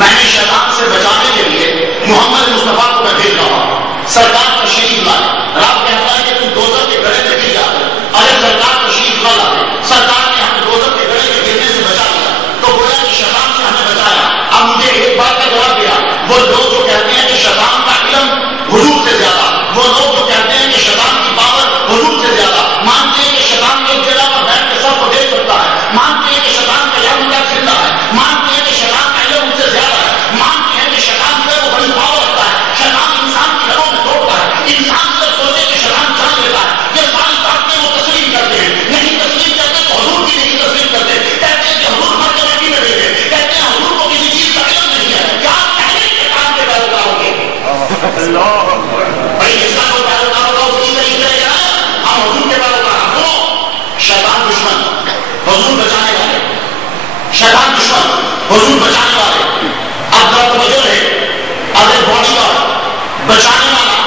میں نے شیطان سے بچانے کے لیے محمد مصطفیٰ کو میں بھیج رہا ہوں. سرکار تشریف لائے. رات کہتا ہے کہ تم دوزخ کے گڑھے میں گر جاتے. ارے سرکار تشریف نہ لائے. سرکار نے ہمیں دوزخ کے گڑھے میں گرنے سے بچا لیا. تو گویا کہ شیطان سے ہمیں بچایا. اب مجھے ایک بات کا جواب دیا. وہ لوگ جو کہتے ہیں کہ شیطان کا علم حضور سے زیادہ، وہ لوگ جو کہتے ہیں کہ شیطان کی پاور حضور سے زیادہ، مانتے ہیں کہ شیطان ایک جگہ پر بیٹھ کے سب کو دیکھ سکتا ہے، مانتے ہیں کہ شیطان کا علم کا زندہ ہے، مانتے ہیں کہ شیطان کا علم اس سے زیادہ ہے، مانتے ہیں کہ شیطان جو ہے وہ بڑی پاور رکھتا ہے، شیطان انسان کی لبوں میں توڑتا ہے، انسان سے سوچے کہ شیطان جان لیتا ہے. یہ ساری باتیں وہ تسلیم کرتے ہیں. نہیں تسلیم کرتے تو حضور کی نہیں تسلیم کرتے. کہتے ہیں کہ حضور مر کے مٹی میں بیٹھے. کہتے ہیں حضور کو کسی چیز کا علم نہیں ہے. کیا پہلے کے کام کے پیروکار ہوں گے بھائی جس کا کوئی پیروکار ہوگا اس کی طریقے رہے گا. ہم حضور کے پیروکار ہیں. سنو شیطان دشمن حضور بچانے والے. شیطان دشمن حضور بچانے والے. اب ذرا توجہ رہے. اگر باڈی گارڈ بچانے والا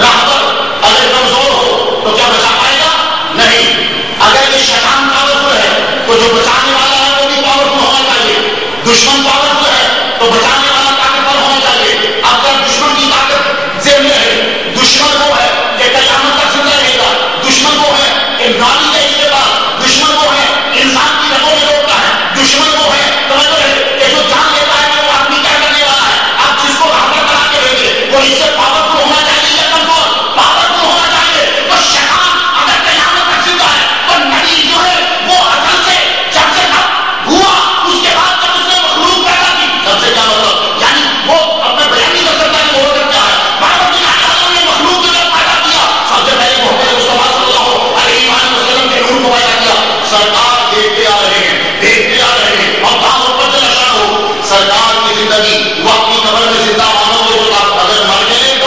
راہبر اگر کمزور ہو تو کیا بچا پائے گا؟ نہیں. اگر یہ شیطان پاورفل ہے تو جو بچانے والا ہے وہ بھی پاورفل ہونا چاہیے. دشمن پاورفل ہے تو بچانے والا طاقتور ہونا چاہیے. اب جب دشمن کی طاقت ذہن میں ہے، دشمن وہ ہے کہ قیامت تک زندہ رہے گا. دشمن وہ ہے کہ نالی ہے اس کے بعد. دشمن وہ ہے انسان کی رگوں میں روکتا ہے. دشمن وہ ہے توجہ ہے کہ جو جان لیتا ہے کہ وہ آدمی کیا کرنے والا ہے. اب جس کو راہبر بنا کے بھیجے وہ اس سے پاورفل ہونا چاہیے یا کمزور؟ پاورفل ہونا چاہیے. تو شیطان اگر قیامت تک زندہ ہے تو نبی جو ہے وہ ازل سے جب سے ہوا اس کے بعد جب اس نے مخلوق پیدا کی تب سے کیا مطلب یعنی وہ اپنا بیان نہیں کر سکتا کہ وہ کرتا ہے. مخلوق کو جب پیدا کیا سب سے پہلے محمد مصطفیٰ صلی اللہ علیہ وسلم کے نور کو پیدا کیا. سرکار دیکھتے آ رہے ہیں دیکھتے آ رہے ہیں. اور کام اوپر سے نشہ ہو سرکار کی زندگی وہ اپنی قبر میں زندہ مانو گے. اگر مر گئے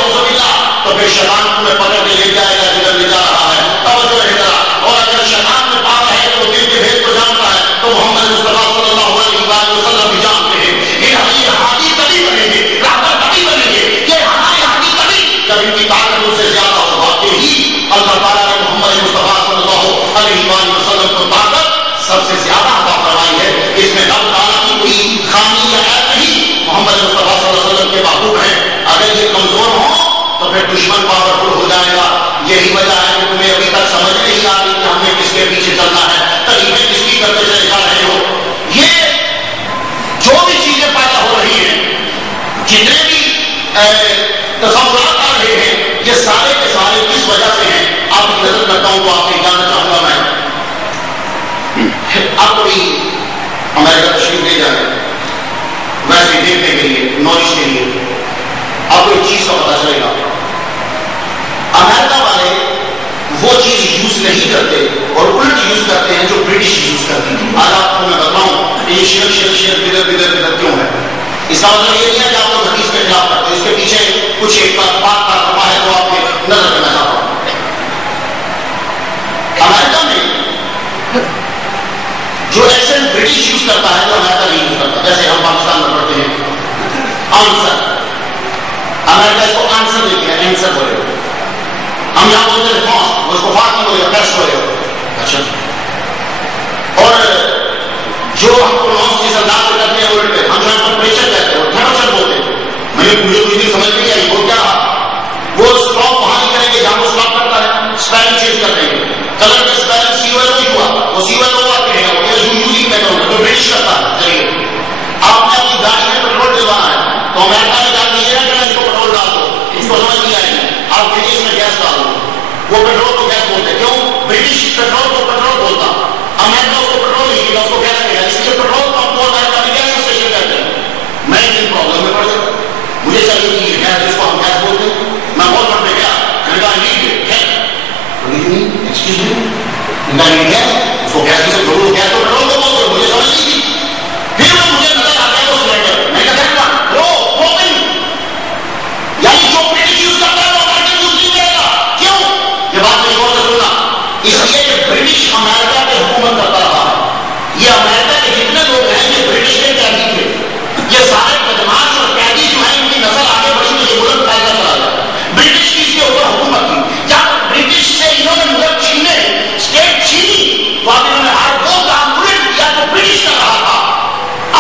تو پھر شیطان تمہیں پکڑ کے لے جائے گا جدھر لے جا رہا ہے. توجہ رہے ذرا. اور اگر شیطان میں پاس ہے تو دل کے بھید کو جانتا ہے تو محمد مصطفیٰ صلی اللہ علیہ وسلم بھی جانتے ہیں. یہ ہادی تبھی بنیں گے راہبر تبھی بنیں گے. یہ ہمارے ہادی تبھی جب ان کی طاقت ان سے زیادہ ہوگا کہ ہی اللہ تعالیٰ نے محمد مصطفیٰ صلی اللہ علیہ وسلم کو طاقت سب سے زیادہ عطا فرمائی ہے. اس میں رب تعالیٰ کی کوئی خامی یا عیب نہیں. محمد مصطفیٰ صلی اللہ علیہ وسلم کے محبوب ہیں. اگر یہ کمزور ہوں تو پھر دشمن پاورفل ہو جائے گا. یہی وجہ ہے کہ تمہیں ابھی تک سمجھ نہیں آ رہی کہ ہمیں کس کے پیچھے چلنا ہے. طریقے کس کی کرتے چلے جا رہے ہو. یہ جو بھی چیزیں پیدا ہو رہی ہیں جتنے بھی تصورات آ رہے ہیں یہ سارے کے سارے کس وجہ سے ہیں آپ کی نظر کرتا ہوں تو آپ سے جاننا چاہوں گا میں. آپ کوئی امریکہ تشریف لے جائیں ویسے دیکھنے کے لیے نالج کے لیے آپ کو ایک چیز کا پتا چلے گا. امریکہ والے وہ چیز یوز نہیں کرتے اور الٹ یوز کرتے ہیں جو برٹش یوز کرتی تھی. آج آپ کو میں بتاؤں یہ شیر بدر کیوں ہے. اس کا مطلب یہ نہیں ہے کہ آپ لوگ حدیث کے خلاف کرتے ہیں. اس کے پیچھے کچھ ایک بات کا فرما ہے تو آپ کے نظر میں چاہتا ہوں. امریکہ میں جو ایکسنٹ برٹش یوز کرتا ہے وہ امریکہ نہیں یوز کرتا. جیسے ہم پاکستان میں پڑھتے ہیں آنسر. امریکہ اس کو آنسر دیتے ہیں آنسر بولے. ہم یہاں بولتے ہیں فاسٹ اس کو فاسٹ نہیں بولے پیسٹ بولے. اچھا اور جو ہم کو نوز کی سردار کرتے ہیں الٹ پہ ہم جو ٹیمپریچر کہتے ہیں اور ٹیمپریچر بولتے ہیں. مجھے کچھ دن سمجھ نہیں آئی وہ کیا وہ اسٹاپ وہاں نہیں کریں گے جہاں وہ اسٹاپ کرتا ہے. اسپیلنگ چینج کر دیں گے. کلر کا اسپیلنگ سی او ایل او ہوا وہ سی او ایل او آپ کہیں گے یوزنگ میں کروں گا تو برٹش کرتا ہے. چلیے آپ نے اپنی گاڑی میں پیٹرول ڈلوانا ہے تو امریکہ میں جا کے یہ نہ کرنا اس کو پیٹرول ڈال دو. اس کو سمجھ نہیں آئے گی. آپ برٹش میں گیس ڈال دو. وہ پیٹرول کو گیس بولتے کیوں؟ برٹش پیٹرول کو پیٹرول بولتا. امریکہ اس کو پیٹرول نہیں کہتا اس کو گیس کہتا. اس لیے پیٹرول پمپ کو امریکہ میں گیس اسٹیشن کہتے ہیں. میں ان پرابلم میں پڑ جاتا. مجھے چاہیے کہ یہ گیس جس کو ہم گیس بولتے ہیں میں بہت برٹش امریکہ پہ حکومت کرتا رہا ہے. یہ امریکہ کے جتنے لوگ ہیں یہ برٹش کے قیدی تھے. یہ سارے بدماش اور قیدی جو ہیں ان کی نسل آگے بڑھی تو یہ ملک فائدہ چلا گیا. برٹش کی اس کے اوپر حکومت کی. جب برٹش سے انہوں نے ملک چھینے اسٹیٹ چھینی تو اب انہوں نے ہر وہ کام الٹ کیا جو برٹش کر رہا تھا.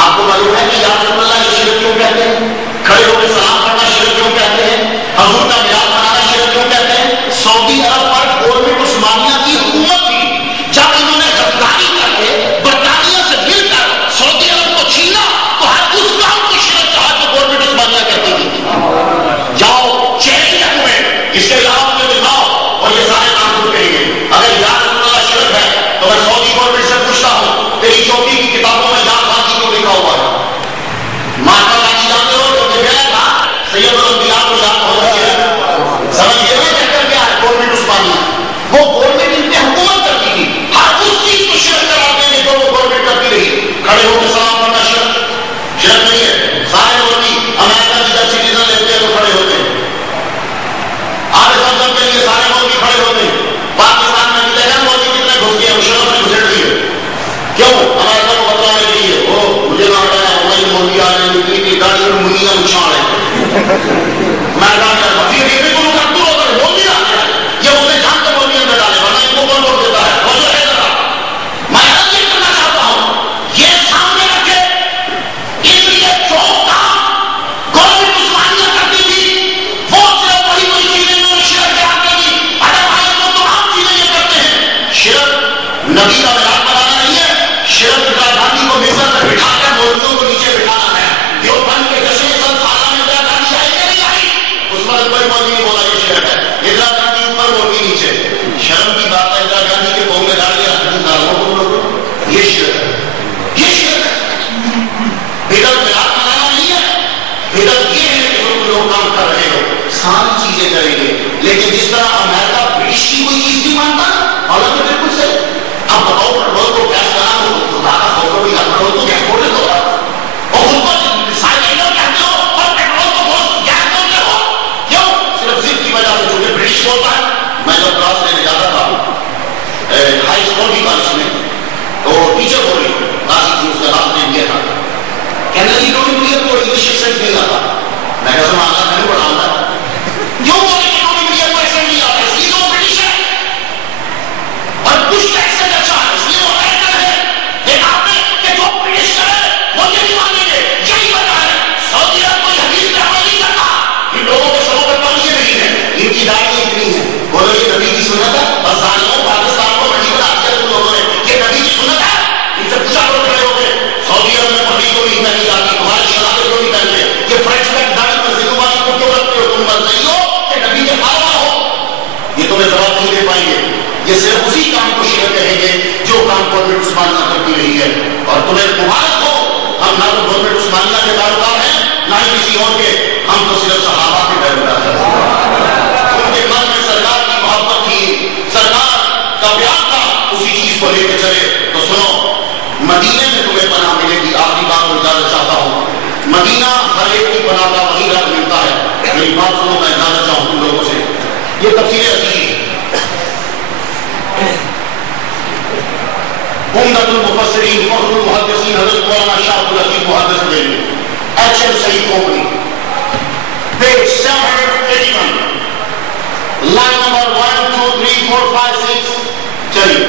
آپ کو معلوم ہے کہ یا رسول اللہ یہ شرک کیوں کہتے ہیں؟ کھڑے ہو کے سلام کرنا شرک کیوں کہتے ہیں؟ حضور کا میلاد منانا شرک کیوں کہتے ہیں؟ سعودی عرب پر گورنمنٹ عثمانیہ کی حکومت تھی. جب انہوں نے غداری کر کے برطانیہ سے مل کر سعودی عرب کو چھینا تو ہر اس کام کو شرک کہا جو گورنمنٹ عثمانیہ کرتی تھی. جاؤ چیری میں اس کے علاوہ مجھے دکھاؤ اور یہ سارے کام دور کہیں گے. اگر یا رسول اللہ شرک ہے تو میں سعودی گورنمنٹ سے پوچھتا ہوں تیری چوکی کی کتابوں میں یا گاندھی کو لکھا ہوا ہے؟ مہاتما گاندھی جانتے ہو جو گیا تھا سید الانبیاء کو یاد ہونا چاہیے. سمجھ گئے میں چکر کیا ہے؟ گورنمنٹ عثمانیہ وہ گورنمنٹ ان پہ حکومت کرتی تھی. ہر اس چیز کو شرک قرار دینے کو وہ گورنمنٹ کرتی رہی. کھڑے ہو کے سلام کرنا شرک نہیں ہے. سارے لوگ امریکہ کی جب سٹیزن لیتے ہیں تو کھڑے ہوتے ہیں. آگے سمجھنے کے لیے سارے لوگ بھی کھڑے ہوتے ہیں. پاکستان میں بھی دیکھا مودی کتنے گھس گئے مشرف نے گھسیٹ دیے. کیوں؟ امریکہ کو بتلانے کے لیے وہ مجھے نہ ہٹایا مودی آ رہے ہیں کی گاڑی میں منی کا نقصان ہے. میں کہا پھر یہ بھی کو کرتو اگر مودی آ گیا یہ اس نے جان کر مودی اندر ڈالے ورنہ ان کو کون روک دیتا ہے؟ وہ جو ہے ذرا میں حل یہ کرنا چاہتا ہوں یہ سامنے رکھے. اس لیے جو کام گورنمنٹ عثمانیہ کرتی تھی وہ صرف وہی چیزیں انہوں نے شرک قرار دے دی. اگر بھائی کو تمام چیزیں یہ کرتے ہیں. شرک نبی کا میلاد منانا نہیں ہے. شرک اندرا گاندھی کو مصر میں بٹھا کر مولویوں کو نیچے بٹھانا ہے. دیوبند کے جشن سن سالہ میں اندرا گاندھی آئی کہ نہیں آئی؟ اس وقت کوئی مولوی نہیں بولا یہ شرک ہے. اندرا گاندھی اوپر مولوی نیچے. شرم کی بات ہے اندرا گاندھی کے قوم میں ڈال دیا یہ شرک ہے. یہ شرک ہے. بدعت میلاد منانا نہیں ہے. بدعت یہ ہے کہ لوگ کام کر رہے ہو ساری چیزیں کریں گے لیکن جس طرح امریکہ برٹش کی کوئی چیز نہیں مانتا حالانکہ بالکل صحیح. اب بتاؤ پیٹرول کو گیس بنا ہو تو پیٹرول کو گیس بولے تو اور خود کو سائلنڈر کہتے ہو اور پیٹرول کو گیس بولتے ہو کیوں؟ صرف ضد کی وجہ سے جو کہ برٹش بولتا ہے. میں جب کلاس لینے جاتا تھا ہائی اسکول کی کالج میں تو ٹیچر بول رہی کلاس تھی اس کا لاسٹ نیم یہ تھا کہنا جی ٹونی ملیئر کو انگلش ایکسنٹ نہیں آتا. میں کہتا ہوں آتا نہیں پڑھاؤں گا. کیوں بولے کہ ٹونی ملیئر کو ایکسنٹ نہیں آتا؟ اس لیے وہ برٹش ہے اور کچھ کا ایکسنٹ اچھا ہے اس لیے وہ امریکن ہے. لیکن آپ نے کہ جو برٹش کرے وہ یہ نہیں مانیں گے. یہی وجہ ہے سعودی عرب کو حدیث پہ عمل نہیں کرتا. ان لوگوں کے سروں پر پنجے نہیں ہیں. ان کی داڑھی اتنی ہے. بولو یہ نبی کی سنت ہے. بسانیوں پاکستان کو بڑی بنا دیا تم لوگوں نے. یہ نبی کی سنت ہے. ان سے پوچھا کرو کھڑے ہو کے سعودی عرب میں پنڈی کو نہیں پہنی جاتی تمہاری شرابیں کو نہیں پہنتے. یہ فرینچ میں داڑھی مسجد والی کو کیوں رکھتے ہو؟ تم مذہبی ہو کہ نبی کے پالوا ہو؟ یہ تمہیں جواب نہیں دے پائیں گے. یہ صرف اسی کام کو شرک کہیں گے جو کام گورنمنٹ عثمانیہ کرتی رہی ہے. اور تمہیں مبارک ہو ہم نہ تو گورنمنٹ عثمانیہ کے پیروکار ہیں نہ ہی کسی اور کے. ہم تو صرف صحابہ کے پیروکار ہیں. ان کے من میں سرکار کی محبت تھی سرکار کا پیار تھا اسی چیز کو لے کے چلے. تو سنو مدینے میں تمہیں پناہ ملے گی. آخری بات کو اجازت چاہتا ہوں مدینہ ہر ایک کی پناہ کا وہی رب ملتا ہے. میری بات سنو میں اجازت چاہوں تم لوگوں سے. یہ تفسیر عزیز عمدۃ المفسرین فخر المحدثین حضرت مولانا شاہ عبد العزیز محدث دہلوی ایچ.ایم. سعید کومنی پیج 781 لائن نمبر 1 2 3 4 5 6. چلیے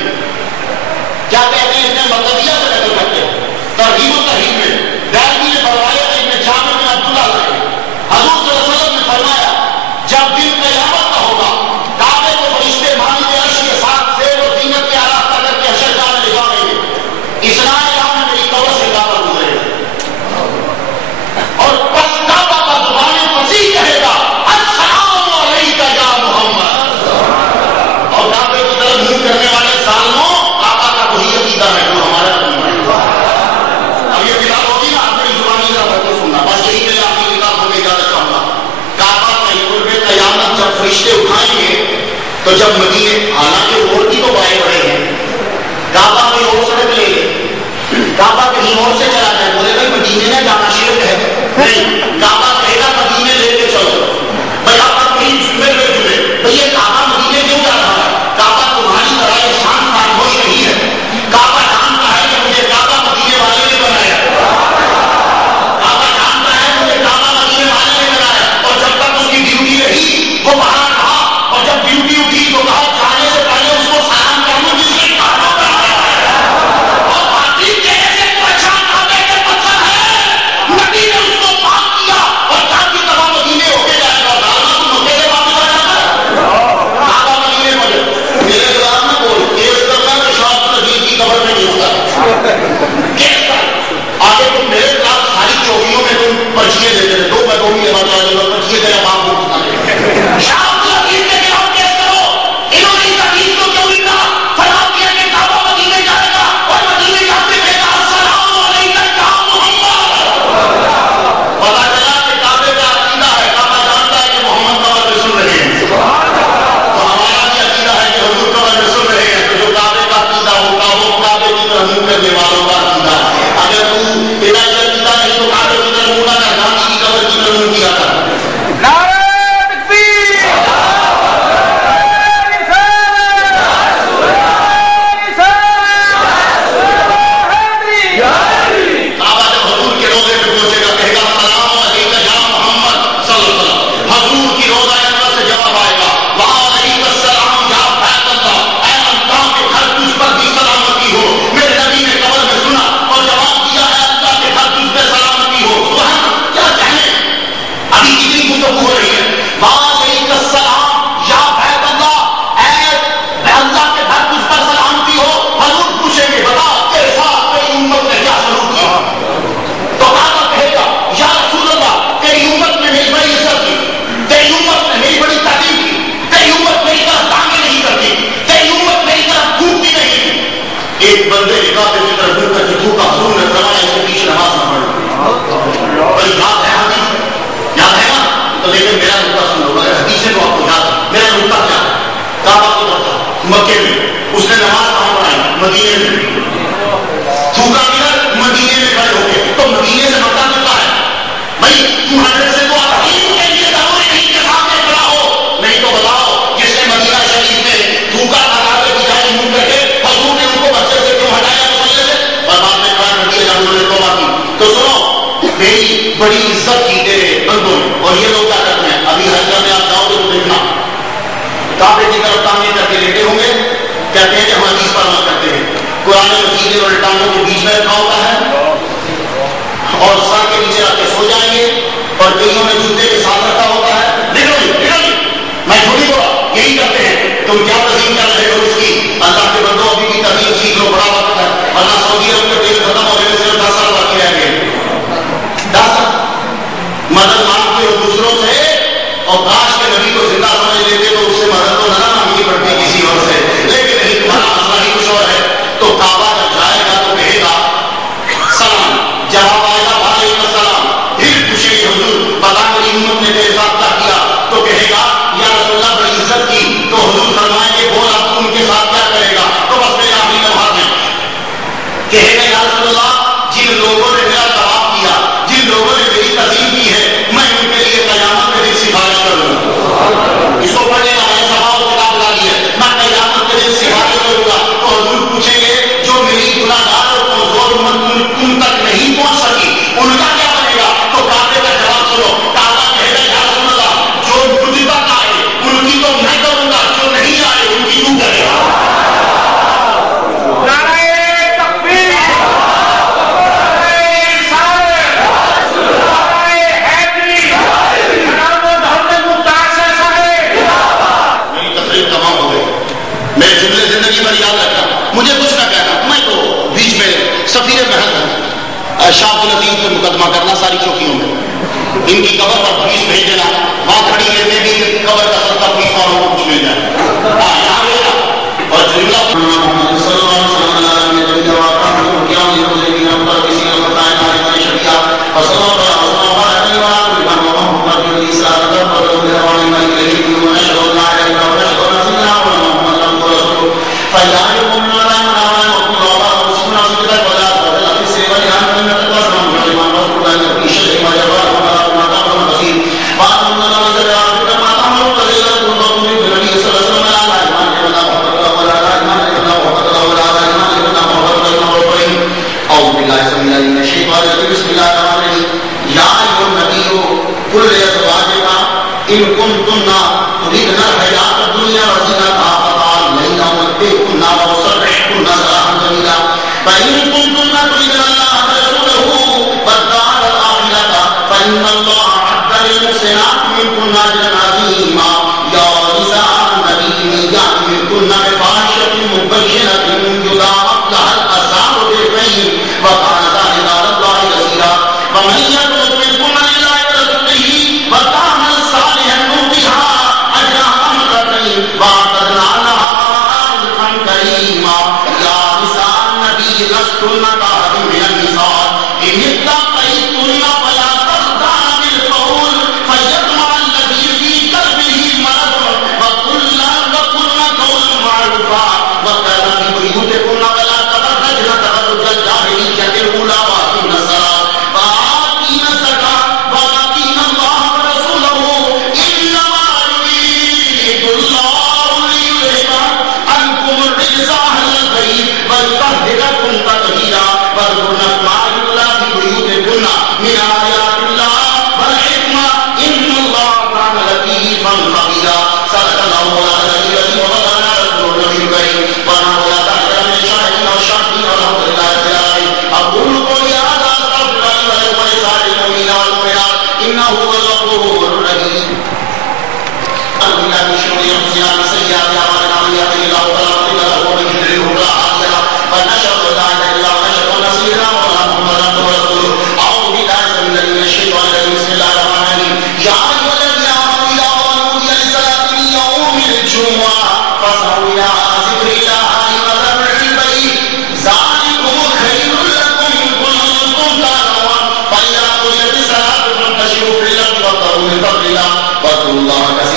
کیا کہتے ہیں؟ اتنے مطلبیہ سے نقل کرتے ہیں ترغیب و ترہیب میں. دہلوی نے فرمایا کہ ابن جابر بن عبداللہ سے حضور صلی اللہ علیہ وسلم نے فرمایا جب دن قیامت کا ہوگا کعبے کو فرشتے مالک عرش کے ساتھ زیب و زینت کے آراستہ کر کے حشر جانے لگا دیں گے. اسرائیل میں میری قبر سے کعبہ گزرے گا اور بس کعبہ کا زبان فصیح کہے گا السلام علیک یا محمد. اور کعبے کی طرف منہ کرنے والے سالوں کعبہ کا وہی عقیدہ ہے جو ہمارا عقیدہ ہے. اب یہ کتاب ہوگی نا اپنی زبانی کا بہت سننا. بس یہی میں آپ کی کتاب کو اجازت چاہوں گا. کعبہ کا قرب قیامت جب فرشتے اٹھائیں گے تو جب مدینے حالانکہ اور کی تو بائیں رہے ہیں کعبہ کوئی اور سڑک لے لے کعبہ کہیں اور سے چلا جائے بولے بھائی مدینے میں جانا شرک ہے نہیں. کعبہ کہے گا مدینے لے کے چلو بھائی آپ کہیں جمعے میں جمعے بھائی یہ کعبہ مدینے کیوں جا رہا ہے؟ کعبہ تمہاری طرح شان بڑی عزت کی تیرے بندوں نے. اور یہ لوگ کیا کرتے ہیں؟ ابھی حج میں آپ جاؤ گے تو دیکھنا کعبے کی طرف ٹانگیں کر کے لیٹے ہوں گے, کہتے ہیں کہ ہم حدیث پر عمل کرتے ہیں. قرآن مجید اور ٹانگوں کے بیچ میں رکھا ہوتا ہے اور سر کے نیچے رکھ کے سو جائیں گے, اور کئیوں نے جوتے کے ساتھ رکھا ہوتا ہے. میں چھوٹی بولا یہی کرتے ہیں. تم کیا تزئین کر رہے ہو اس کی؟ اللہ کے بندوں ابھی بھی تزئین سیکھ لو, بڑا وقت ہے. اللہ سعودی عرب کے تیل ختم ہو گئے, صرف 10 سال باقی رہ گئے. 10 سال مدد مانگتے ہو دوسروں سے, اور کاش کے نبی کو زندہ سمجھ لیتے تو اس سے مدد تو نہ مانگنی پڑتی کسی اور سے. لیکن نہیں, تمہارا مسئلہ ہی کچھ اور ہے. تو کعبہ جب جائے گا تو کہے گا سلام, جہاں پائے گا وعلیکم السلام. پھر پوچھے گے حضور بتا میری امت نے میرے ساتھ کیا کیا, تو کہے گا یا رسول اللہ بڑی عزت کی. تو حضور فرمائیں گے بول اب تو ان کے ساتھ کیا کرے گا؟ تو بس میرے آخری لمحات میں کہے گا یا رسول اللہ جن لوگوں نے میرا طواف کیا, جن لوگوں نے میری تعظیم کی ہے, میں ان کے لیے قیامت میں سفارش کروں گا. اس کو پڑھنے کا میں نے سبا و کتاب ڈالی ہے, میں قیامت کے دن سفارش کروں گا. تو حضور پوچھیں گے جو میری گناہگار اور کمزور امت تم تک نہیں پہنچ سکی ان کا کیا بنے گا؟ تو کعبے کا جواب سنو. کعبہ کہے گا یا رسول اللہ جو مجھ تک آئے ان کی تو میں کروں گا, جو نہیں آئے ان کی تو کرے گا. مجھے کچھ نہ کہنا, میں تو بیچ میں سفیر محل ہوں. شاہ العزیز پہ مقدمہ کرنا ساری چوکیوں میں, ان کی قبر پر پولیس بھیج دینا, وہاں کھڑی دیر میں بھی قبر کا سب کا پولیس والوں کو کچھ مل جائے. یہاں ملے اور جملہ إن كنتن تريدن الحياة الدنيا وزينتها فتعالين أمتعكن وأسرحكن سراحا جميلا فإن كنتن تريدن الله ورسوله والدار الآخرة فإن الله أعد للمحسنات منكن أجرا عظيما يا نساء النبي من يأت منكن بفاحشة مبينة يضاعف لها العذاب ضعفين وكان ذلك على الله يسيرا ومن يقنط منكن لله ورسوله وتعمل صالحا نؤتها أجرها مرتين وأعتدنا لها رزقا كريما يا نساء النبي لستن كأحد من النساء إن اتقيتن فلا تخضعن بالقول فيطمع الذي في قلبه مرض وقلن قولا معروفا وقرن في بيوتكن ولا تبرجن تبرج الجاهلية الأولى وأقمن الصلاة وآتينا الزكاة وأطيعن الله ورسوله إنما يريد الله ليذهب عنكم الرجس أهل البيت ويطهركم تطهيرا واذكرن ما يتلى في بيوتكن من آيات الله والحكمة إن الله كان لطيفا خبيرا صدق الله العظيم الذي وبلغنا رسوله النبي الكريم ونحن لا تعلم من شاهدين والشاهدين والحمد لله رب العالمين أقول قولي هذا أستغفر الله لي ولكم ولسائر المؤمنين والمؤمنات إنه هو الغفور الرحيم. أعوذ بالله من شرور أنفسنا ومن سيئات أعمالنا من يهده الله فلا مضل له ومن يضلل فلا هادي له ونشهد أن لا إله إلا الله ونشهد أن سيدنا مولانا محمدا عبده ورسوله. أعوذ بالله من الشيطان الرجيم بسم الله الرحمن الرحيم. يا أيها الذين آمنوا إذا نودي للصلاة من يوم الجمعة فاسعوا إلى ذكر الله وذروا البيع ذلكم خير لكم إن كنتم تعلمون فإذا قضيت الصلاة فانتشروا في الأرض وابتغوا من فضل الله واذكروا الله كثيرا